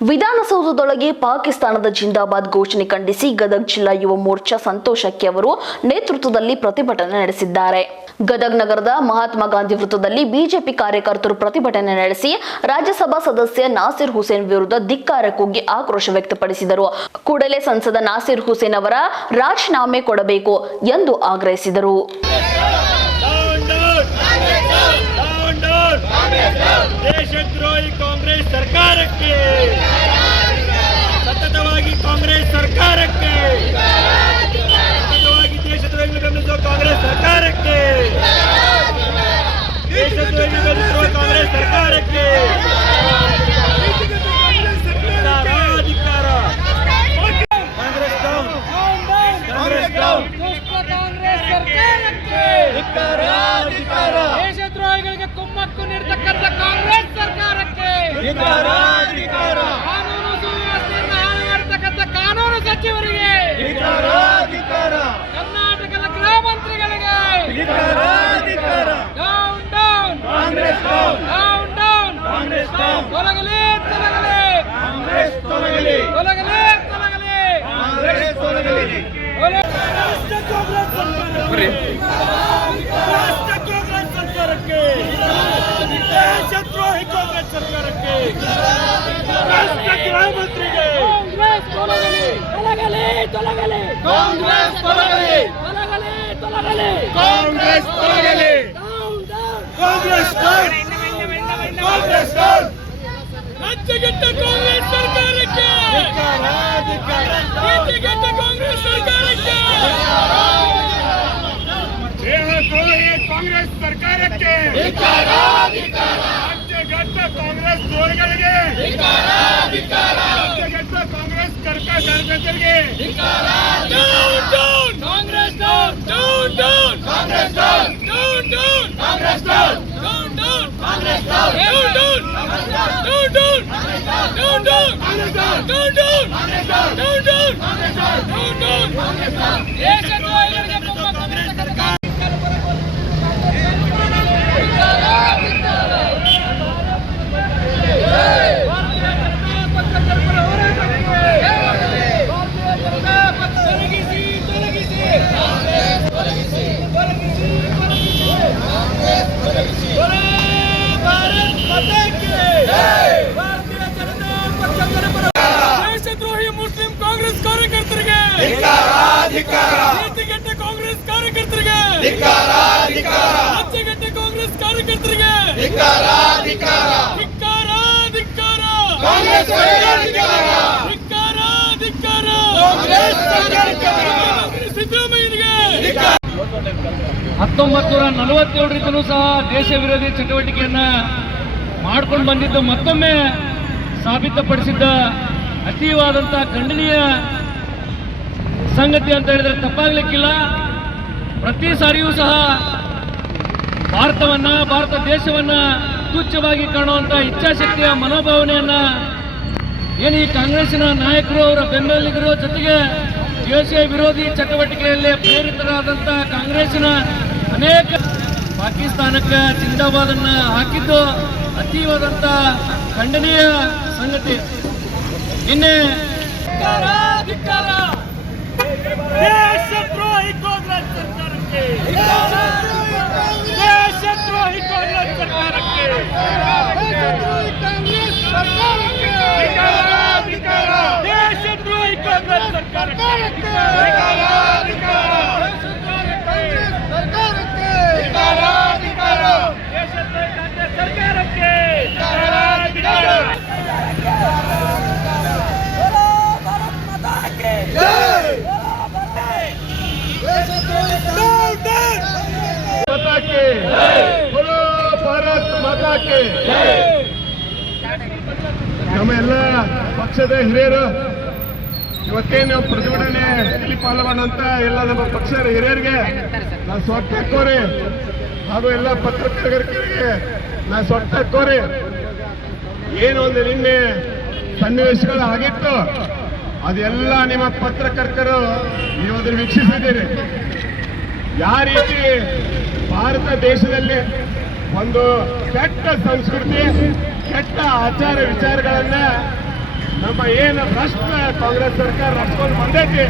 ವಿಧಾನಸೌಧದೊಳಗೆ ಪಾಕಿಸ್ತಾನದ ಜಿಂದಾಬಾದ್ ಘೋಷಣೆ ಖಂಡಿಸಿ ಗದಗ ಜಿಲ್ಲಾ ಯುವ ಮೋರ್ಚಾ ಸಂತೋಷ್ ಅಕ್ಕಿ ಅವರು ನೇತೃತ್ವದಲ್ಲಿ ಪ್ರತಿಭಟನೆ ನಡೆಸಿದ್ದಾರೆ. ಗದಗ ನಗರದ ಮಹಾತ್ಮ ಗಾಂಧಿ ವೃತ್ತದಲ್ಲಿ ಬಿಜೆಪಿ ಕಾರ್ಯಕರ್ತರು ಪ್ರತಿಭಟನೆ ನಡೆಸಿ ರಾಜ್ಯಸಭಾ ಸದಸ್ಯ ನಾಸಿರ್ ಹುಸೇನ್ ವಿರುದ್ಧ ಧಿಕ್ಕಾರ ಕೂಗಿ ಆಕ್ರೋಶ ವ್ಯಕ್ತಪಡಿಸಿದರು. ಕೂಡಲೇ ಸಂಸದ ನಾಸಿರ್ ಹುಸೇನ್ ಅವರ ರಾಜೀನಾಮೆ ಕೊಡಬೇಕು ಎಂದು ಆಗ್ರಹಿಸಿದರು. ದೇಶದ್ರೋಹಿ ಕಾಂಗ್ರೆಸ್ ಸರ್ಕಾರಕ್ಕೆ, ಸತತವಾಗಿ ಕಾಂಗ್ರೆಸ್ ಸರ್ಕಾರಕ್ಕೆ, ಸತತವಾಗಿ ದೇಶದ್ರೋಹಿಗಳು ಬೆಂಬಲಿಸುವ ಕಾಂಗ್ರೆಸ್ ಸರ್ಕಾರಕ್ಕೆ, ದೇಶದ್ರೋಹಿಗಳು ಬೆಂಬಲಿಸುವ ಕಾಂಗ್ರೆಸ್ ಸರ್ಕಾರಕ್ಕೆ ಧಿಕ್ಕಾರ. ಕಾಂಗ್ರೆಸ್ ಡೌನ್, ಕಾಂಗ್ರೆಸ್ ಡೌನ್, ದೇಶದ್ರೋಹಿಗಳಿಗೆ ಕುಮ್ಮಕ್ಕು ನೀಡತಕ್ಕಂಥ ಕಾಂಗ್ರೆಸ್ ಸರ್ಕಾರಕ್ಕೆ, ಕಾನೂನು ಸುವ್ಯವಸ್ಥೆಯನ್ನು ಹಾಳು ಮಾಡತಕ್ಕಂಥ ಕಾನೂನು ಸಚಿವರಿಗೆ, ಕರ್ನಾಟಕದ ಗೃಹ ಮಂತ್ರಿಗಳಿಗೆ ಡೌನ್ ಡೌನ್, ಡೌನ್ ಡೌನ್, ತೊಲಗಲಿ ತೊಲಗಲಿ, ತೊಲಗಲಿ ತೊಲಗಲಿ, ದೇಶದ್ರೋಹಿ ಕಾಂಗ್ರೆಸ್ ಸರ್ಕಾರಕ್ಕೆ, ರಾಷ್ಟ್ರ ಗೃಹ ಮಂತ್ರಿಗೆ ಕಾಂಗ್ರೆಸ್ ತೊಲಗಲಿ ತೊಲಗಲಿ ತೊಲಗಲಿ, ಕಾಂಗ್ರೆಸ್ ತೊಲಗಲಿ, ತೊಲಗಲಿ ತೊಲಗಲಿ, ಕಾಂಗ್ರೆಸ್ ತೊಲಗಲಿ, down down, Congress down, Congress down, ರಾಜ್ಯಗೆಟ್ಟ ಕಾಂಗ್ರೆಸ್ ಸರ್ಕಾರಕ್ಕೆ, ರಾಜ್ಯಗೆಟ್ಟ ಕಾಂಗ್ರೆಸ್ ಸರ್ಕಾರಕ್ಕೆ, ದೇಶದ್ರೋಹಿ ಕಾಂಗ್ರೆಸ್ ಸರ್ಕಾರಕ್ಕೆ, ರಾಜ್ಯಗೆಟ್ಟ ಕಾಂಗ್ರೆಸ್ ದ್ರೋಹಿಗಳಿಗೆ, ರಾಜ್ಯಗೆಟ್ಟ ಕಾಂಗ್ರೆಸ್ ಕಾರ್ಯಕರ್ತರಿಗೆ down down, Congress down, down down, Congress down, down down, Congress down, down down, Congress down, down down, down down, down down, down down, down down, down down, ದೇಶದ್ರೋಹಿಗಳಿಗೆ ಕುಮ್ಮಕ್ಕು ನೀಡತಕ್ಕಂಥ ದೇಶದ್ರೋಹಿ ಮುಸ್ಲಿಂ ಕಾಂಗ್ರೆಸ್ ಕಾರ್ಯಕರ್ತರಿಗೆ, ನೀತಿಗೆಟ್ಟ ಕಾಂಗ್ರೆಸ್ ಕಾರ್ಯಕರ್ತರಿಗೆ, ರಾಜ್ಯಗೆಟ್ಟ ಕಾಂಗ್ರೆಸ್ ಕಾರ್ಯಕರ್ತರಿಗೆ ಧಿಕ್ಕಾರ, ಧಿಕ್ಕಾರ, ಧಿಕ್ಕಾರ, ಸಿದ್ದರಾಮಯ್ಯನಿಗೆ. 1947 ಸಹ ದೇಶ ವಿರೋಧಿ ಚಟುವಟಿಕೆಯನ್ನ ಮಾಡ್ಕೊಂಡು ಬಂದಿದ್ದು ಮತ್ತೊಮ್ಮೆ ಸಾಬೀತುಪಡಿಸಿದ್ದ ಅತೀವಾದಂಥ ಖಂಡನೀಯ ಸಂಗತಿ ಅಂತ ಹೇಳಿದ್ರೆ ತಪ್ಪಾಗ್ಲಿಕ್ಕಿಲ್ಲ. ಪ್ರತಿ ಸಾರಿಯೂ ಸಹ ಭಾರತ ದೇಶವನ್ನ ತುಚ್ಛವಾಗಿ ಕಾಣುವಂಥ ಇಚ್ಛಾಶಕ್ತಿಯ ಮನೋಭಾವನೆಯನ್ನ ಏನು ಈ ಕಾಂಗ್ರೆಸ್ಸಿನ ನಾಯಕರು, ಅವರ ಬೆಂಬಲಿಗರು, ಜೊತೆಗೆ ದೇಶ ವಿರೋಧಿ ಚಟುವಟಿಕೆಯಲ್ಲಿ ಪ್ರೇರಿತರಾದಂಥ ಕಾಂಗ್ರೆಸ್ಸಿನ ಅನೇಕ ಪಾಕಿಸ್ತಾನಕ್ಕೆ ಜಿಂದಾಬಾದ್ ಅನ್ನ ಹಾಕಿದ್ದು ಅತೀವಾದಂಥ ಖಂಡನೀಯ ಸಂಗತಿ. ನಿನ್ನೆ ದೇಶದ್ರೋಹಿ ಕಾಂಗ್ರೆಸ್ ಸರ್ಕಾರಕ್ಕೆ, ದೇಶದ್ರೋಹಿ ಕಾಂಗ್ರೆಸ್ ಸರ್ಕಾರಕ್ಕೆ, ದೇಶದ್ರೋಹಿ ಕಾಂಗ್ರೆಸ್ ಸರ್ಕಾರಕ್ಕೆ, ದೇಶದ್ರೋಹಿ ಕಾಂಗ್ರೆಸ್ ಸರ್ಕಾರಕ್ಕೆ, ಭಾರತ್ ಮಾತಾ ಕೆ. ನಮ್ಮ ಎಲ್ಲ ಪಕ್ಷದ ಹಿರಿಯರು ಇವತ್ತೇನು ಪ್ರತಿಭಟನೆ ಇಲ್ಲಿ ಪಾಲ್ಗೊಳ್ಳಂತ ಎಲ್ಲ ನಮ್ಮ ಪಕ್ಷದ ಹಿರಿಯರಿಗೆ ನಾನು ಸ್ವಾಗತ ಕೋರಿ, ಹಾಗೂ ಎಲ್ಲ ಪತ್ರಕರ್ತರಿಗೆ ನಾನು ಸ್ವಾಗತ ಕೋರಿ, ಏನು ಒಂದು ನಿನ್ನೆ ಸನ್ನಿವೇಶಗಳು ಆಗಿತ್ತು ಅದೆಲ್ಲ ನಿಮ್ಮ ಪತ್ರಕರ್ತರು ನೀವು ಅದನ್ನು ವೀಕ್ಷಿಸಿದ್ದೀರಿ. ಯಾವ ರೀತಿ ಭಾರತ ದೇಶದಲ್ಲಿ ಒಂದು ಕೆಟ್ಟ ಸಂಸ್ಕೃತಿ, ಕೆಟ್ಟ ಆಚಾರ ವಿಚಾರಗಳನ್ನ ನಮ್ಮ ಏನು ಭ್ರಷ್ಟ ಕಾಂಗ್ರೆಸ್ ಸರ್ಕಾರ ನಡ್ಕೊಂಡು ಬಂದೈತಿ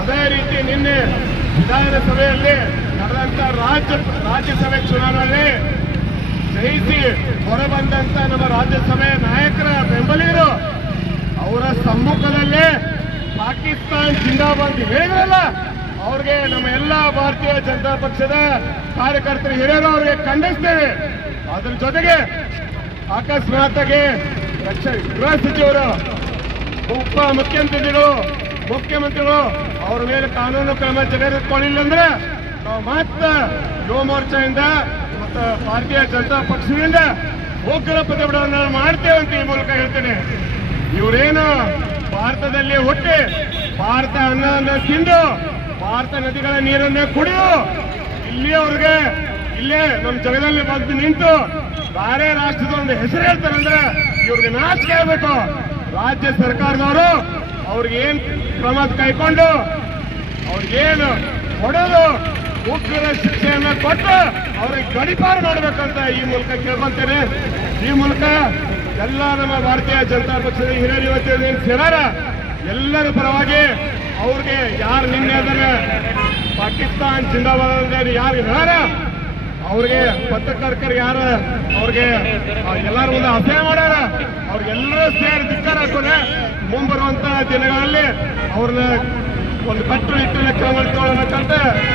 ಅದೇ ರೀತಿ ನಿನ್ನೆ ವಿಧಾನಸಭೆಯಲ್ಲಿ ನಡೆದಂತ ರಾಜ್ಯಸಭೆ ಚುನಾವಣೆಯಲ್ಲಿ ಜಯಿಸಿ ಹೊರಬಂದಂತ ನಮ್ಮ ರಾಜ್ಯಸಭೆ ನಾಯಕರ ಬೆಂಬಲಿಗರು ಅವರ ಸಮ್ಮುಖದಲ್ಲೇ ಪಾಕಿಸ್ತಾನ್ ಜಿಂದಾಬಾದ್ ಹೇಳಿದ್ರಲ್ಲ, ಅವ್ರಿಗೆ ನಮ್ಮ ಎಲ್ಲ ಭಾರತೀಯ ಜನತಾ ಪಕ್ಷದ ಕಾರ್ಯಕರ್ತರು ಹಿರಿಯರು ಅವ್ರಿಗೆ ಖಂಡಿಸ್ತೇವೆ. ಅದ್ರ ಜೊತೆಗೆ ಅಕಸ್ಮಾತ್ತಾಗಿ ಗೃಹ ಸಚಿವರು, ಉಪ ಮುಖ್ಯಮಂತ್ರಿಗಳು ಅವ್ರ ಮೇಲೆ ಕಾನೂನು ಕ್ರಮ ತೆಗೆದುಕೊಳ್ಳಿಲ್ಲ ಅಂದ್ರೆ ನಾವು ಮತ್ತೆ ಯುವ ಮೋರ್ಚಾದಿಂದ ಮತ್ತು ಭಾರತೀಯ ಜನತಾ ಪಕ್ಷದಿಂದ ಉಗ್ರ ಪ್ರತಿಭಟನೆ ಮಾಡ್ತೇವೆ ಅಂತ ಈ ಮೂಲಕ ಹೇಳ್ತೇನೆ. ಇವರೇನು ಭಾರತದಲ್ಲಿ ಹುಟ್ಟಿ ಭಾರತ ಅನ್ನವನ್ನು ತಿಂದು ಭಾರತ ನದಿಗಳ ನೀರನ್ನೇ ಕುಡಿದು ಇಲ್ಲೇ ನಮ್ಮ ಜಗದಲ್ಲಿ ಬಂದು ನಿಂತು ಬೇರೆ ರಾಷ್ಟ್ರದ ಒಂದು ಹೆಸರು ಹೇಳ್ತಾರಂದ್ರೆ ಇವ್ರಿಗೆ ನಾಚಿಕೆ ಆಗಬೇಕು. ರಾಜ್ಯ ಸರ್ಕಾರದವರು ಅವ್ರಿಗೆ ಏನ್ ಕ್ರಮ ಕೈಕೊಂಡು ಅವ್ರಿಗೇನು ಹೊಡೆದು ಉಗ್ರ ಶಿಕ್ಷೆಯನ್ನ ಕೊಟ್ಟು ಅವ್ರಿಗೆ ಗಡಿಪಾರು ಮಾಡಬೇಕಂತ ಈ ಮೂಲಕ ಕೇಳ್ಕೊಂತೇನೆ. ಈ ಮೂಲಕ ಎಲ್ಲ ನಮ್ಮ ಭಾರತೀಯ ಜನತಾ ಪಕ್ಷದ ಹಿರಿಯರು ಇವತ್ತು ಸೇರಾರ ಎಲ್ಲರ ಪರವಾಗಿ ಅವ್ರಿಗೆ ಯಾರು ನಿನ್ನೆ ಅದನ್ನ ಪಾಕಿಸ್ತಾನ್ ಜಿಂದಾಬಾದ್ ಯಾರು ಹೇಳಾರ ಅವ್ರಿಗೆ ಪತ್ರಕರ್ತರಿಗೆ ಯಾರು ಅವ್ರಿಗೆ ಎಲ್ಲರ ಮುಂದೆ ಅಸಹ್ಯ ಮಾಡ್ಯಾರ ಅವ್ರಿಗೆಲ್ಲರೂ ಸೇರಿ ಧಿಕ್ಕಾರ ಹಾಕೋಣ. ಮುಂಬರುವಂತ ದಿನಗಳಲ್ಲಿ ಅವ್ರನ್ನ ಒಂದು ಕಟ್ಟುನಿಟ್ಟಿನ ಕ್ರಮ ತಗೊಳ್ಳಬೇಕಂತ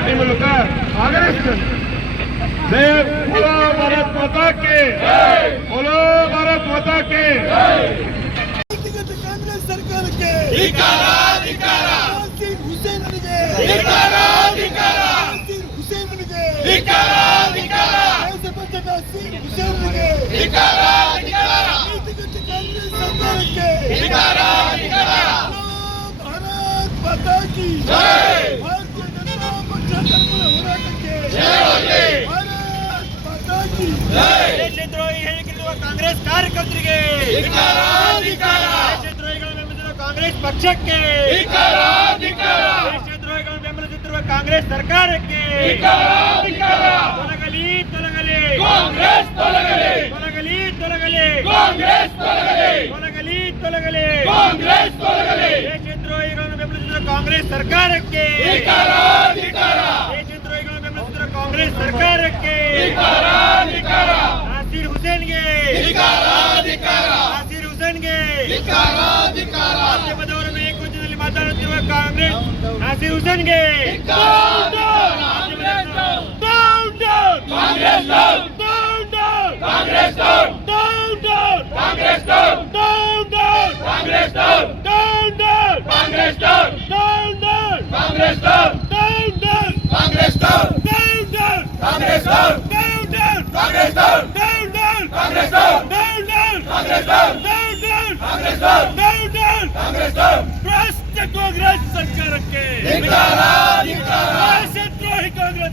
ಈ ಮೂಲಕ ಆಗ್ರಹಿಸ್ತೇನೆ. ಜೈ ಬೋಲೋ ಭಾರತ್ ಮಾತಾ ಕಿ, ಬೋಲೋ ಭಾರತ್ ಮಾತಾ ಕಿ. ಕಾಂಗ್ರೆಸ್ ಸರ್ಕಾರಕ್ಕೆ ಹುಸೇನನಿಗೆ ಭಾರತ್ ಮಾತಾ ಕಿ, ಭಾರತೀಯ ಜನತಾ ಪಕ್ಷ ತರಫುನ ಹೋರಾಟಕ್ಕೆ ಭಾರತ್ ಮಾತಾ ಕಿ. ದೇಶದ್ರೋಹಿ ಹೇಳಿಕೆಯಿರುವ ಕಾಂಗ್ರೆಸ್ ಕಾರ್ಯಕರ್ತರಿಗೆ, ದೇಶದ್ರೋಹಿಗಳನ್ನು ಬೆಂಬಲಿಸಿರುವ ಕಾಂಗ್ರೆಸ್ ಪಕ್ಷಕ್ಕೆ, ದೇಶದ್ರೋಹಿಗಳನ್ನು ಬೆಂಬಲಿಸುತ್ತಿರುವ ಕಾಂಗ್ರೆಸ್ ಸರ್ಕಾರಕ್ಕೆ ತೊಲಗಲಿ ತೊಲಗಲಿ ಕಾಂಗ್ರೆಸ್, ತೊಲಗಲಿ ತೊಲಗಲಿ ಕಾಂಗ್ರೆಸ್, ತೊಲಗಲಿ ತೊಲಗಲಿ ಕಾಂಗ್ರೆಸ್, ದೇಶದ್ರೋಹಿಗಳನ್ನು ಬೆಂಬಲಿಸುತ್ತಿರುವ ಕಾಂಗ್ರೆಸ್ ಸರ್ಕಾರಕ್ಕೆ, ದೇಶದ್ರೋಹಿಗಳನ್ನು ಬೆಂಬಲಿಸುತ್ತಿರುವ ಕಾಂಗ್ರೆಸ್ ಸರ್ಕಾರಕ್ಕೆ ನಾಸೀರ್ ಹುಸೇನ್ಗೆ, ನಾಸೀರ್ ಹುಸೇನ್ಗೆ ಮಾಧ್ಯಮದವರನ್ನು ಏಕವಚನದಲ್ಲಿ ಮಾತನಾಡುತ್ತಿರುವ ಕಾಂಗ್ರೆಸ್ ನಾಸೀರ್ ಹುಸೇನ್ಗೆ ಭ್ರಷ್ಟ ಕಾಂಗ್ರೆಸ್ ಸರ್ಕಾರಕ್ಕೆ